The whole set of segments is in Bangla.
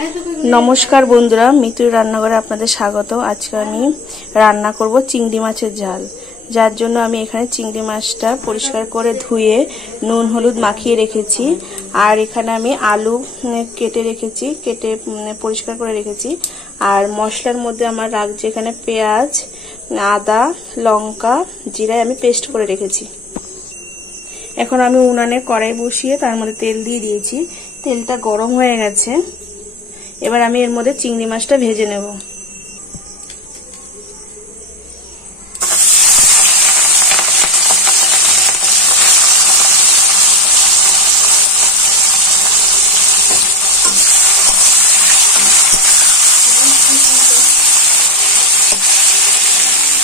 नमस्कार बंधुरा मितुर रान्नाघरे आपनादेर स्वागत। आज के आमी रान्ना करब चिंगड़ी माछेर झाल। जार जोन्नो आमी एखाने चिंगड़ी माछटा परिष्कार करे धुए नुन हलुद माखिए रेखेछि और एखाने आमी आलू केटे रेखेछि, केटे परिष्कार करे रेखेछि और मशलार मध्य आमार राखछि एखाने पेंयाज आदा लंका जिरा आमी पेस्ट करे रेखेछि। एखन आमी उनाने कड़ाई बसिए तार मध्य तेल दिए दिएछि, तेलटा गरम हये गेछे। एबार आमी एर मध्य चिंगड़ी माछटा भेजे नेब।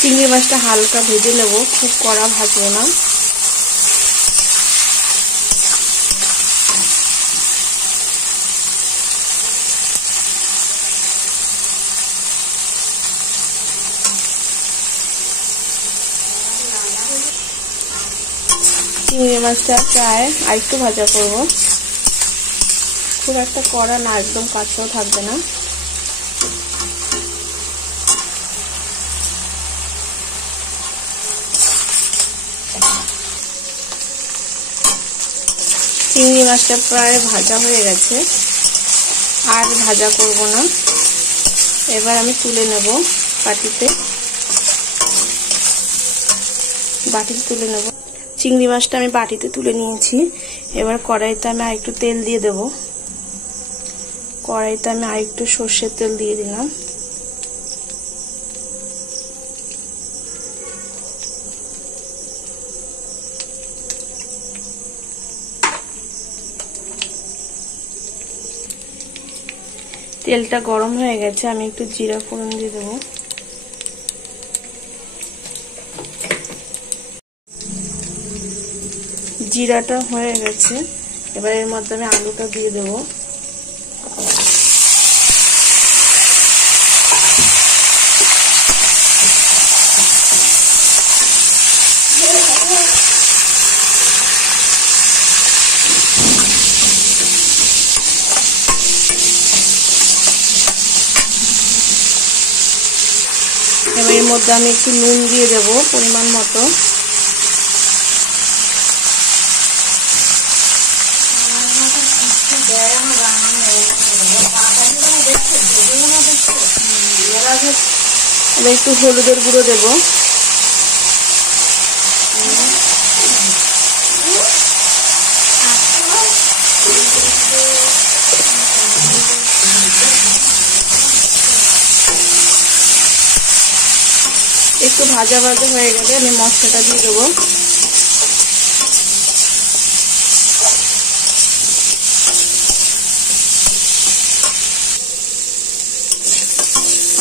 चिंगड़ी माछटा हालका भेजे नेब, खूब कड़ा भाजबो ना। चिंगड़ी माछटा प्राय आरेकटु भाजा करब, खूब एक कड़ा ना, एकदम काँचाओ थाकबे ना। चिंगड़ी माछटा प्राय भाजा हये गेछे, आर भाजा करब ना। एबार आमी तुले नेब बाटीते, बाटीते तुले नेब। चिंगड़ी माछटा आमी बाटीते तुले निয়েছি। এবার কড়াইতে আমি আরেকটু তেল দিয়ে দেব। কড়াইতে আমি আরেকটু সরষের তেল দিয়ে দিলাম। তেলটা গরম হয়ে গেছে, আমি একটু জিরা ফোড়ন দিয়ে দেব। জিরাটা হয়ে গেছে, এবার এর মধ্যে আমি আলুটা দিয়ে দেব। এবার এর মধ্যে আমি একটু নুন দিয়ে দেব পরিমাণ মতো। একটু হলুদের গুঁড়ো দেব। একটু ভাজা ভাজা হয়ে গেলে আমি মশলাটা দিয়ে দেবো।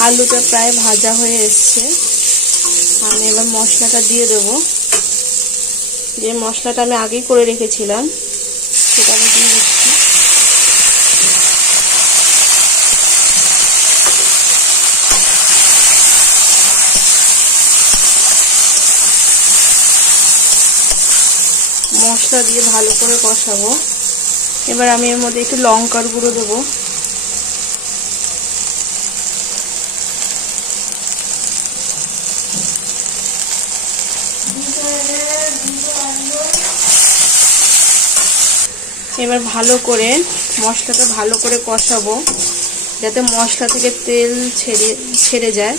आलूटा प्राय भाजा হয়ে এসেছে, আমি এবার মশলাটা দিয়ে দেব। যে মশলাটা আমি আগেই করে রেখেছিলাম সেটা আমি দিয়ে দিচ্ছি। মশলা দিয়ে ভালো করে কষাবো। এবার আমি এর মধ্যে একটু লঙ্কার গুঁড়ো দেব। এবার ভালো করে মশলাটা ভালো করে কষাবো, যাতে মশলা থেকে তেল ছেড়ে যায়।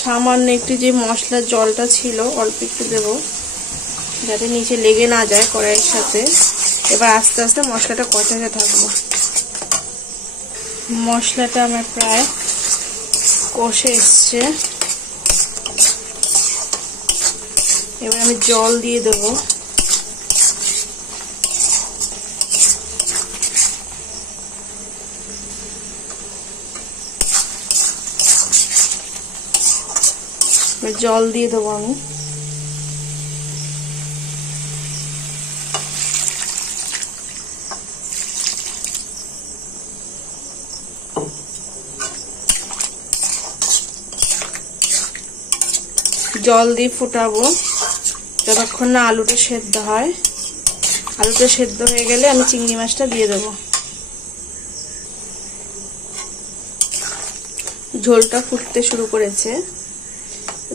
সামান্য একটু যে মশলার জলটা ছিল অল্প একটু দেব, যাতে নিচে লেগে না যায় কড়াইয়ের সাথে। এবার আস্তে আস্তে মশলাটা কষাতে থাকবো। মশলাটা আমার প্রায় কষে এসছে, এবার আমি জল দিয়ে দেবো। জল দিয়ে দেবো আমি। জল দিয়ে ফোটাবো যতক্ষণ না আলুটা সেদ্ধ হয়। আলুটা সেদ্ধ হয়ে গেলে আমি চিংড়ি মাছটা দিয়ে দেবো। ঝোলটা ফুটতে শুরু করেছে,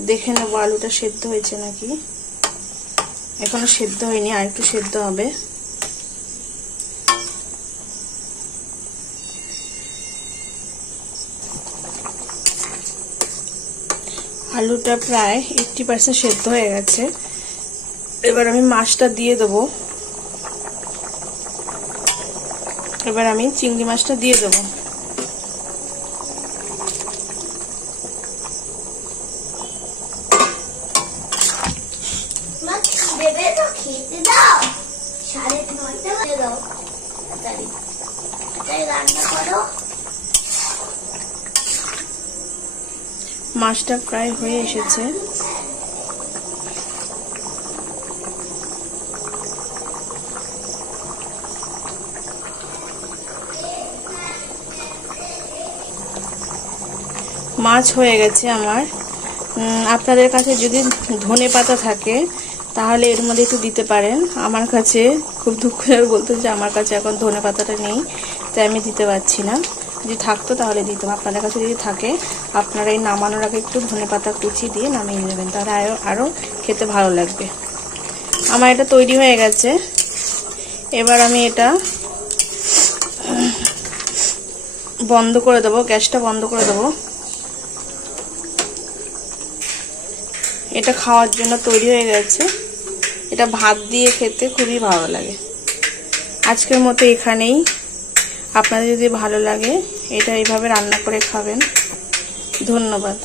দেখে নেবো আলুটা সেদ্ধ হয়েছে নাকি। এখনো সেদ্ধ হয়নি, আর একটু সেদ্ধ হবে। আলুটা প্রায় 80% সেদ্ধ হয়ে গেছে। এবার আমি মাছটা দিয়ে দেবো। এবার আমি চিংড়ি মাছটা দিয়ে দেবো। মাছটা প্রায় হয়ে এসেছে। মাছ হয়ে গেছে আমার। আপনাদের কাছে যদি ধনে পাতা থাকে তাহলে এর মধ্যে একটু দিতে পারেন। আমার কাছে খুব দুঃখ লাগে বলতে যে আমার কাছে এখন ধনে পাতাটা নেই, তাই আমি দিতে পারছি না। যদি থাকতো তাহলে দিতাম। আপনাদের কাছে যদি থাকে আপনারা এই নামানোর আগে একটু ধনে পাতা কুচি দিয়ে নামিয়ে নেবেন, তাহলে আরও খেতে ভালো লাগবে। আমার এটা তৈরি হয়ে গেছে। এবার আমি এটা বন্ধ করে দেবো, গ্যাসটা বন্ধ করে দেবো। এটা খাওয়ার জন্য তৈরি হয়ে গেছে। এটা ভাত দিয়ে খেতে খুবই ভালো লাগে। আজকের মতো এখানেই। আপনাদের যদি ভালো লাগে এটা এইভাবে রান্না করে খাবেন। ধন্যবাদ।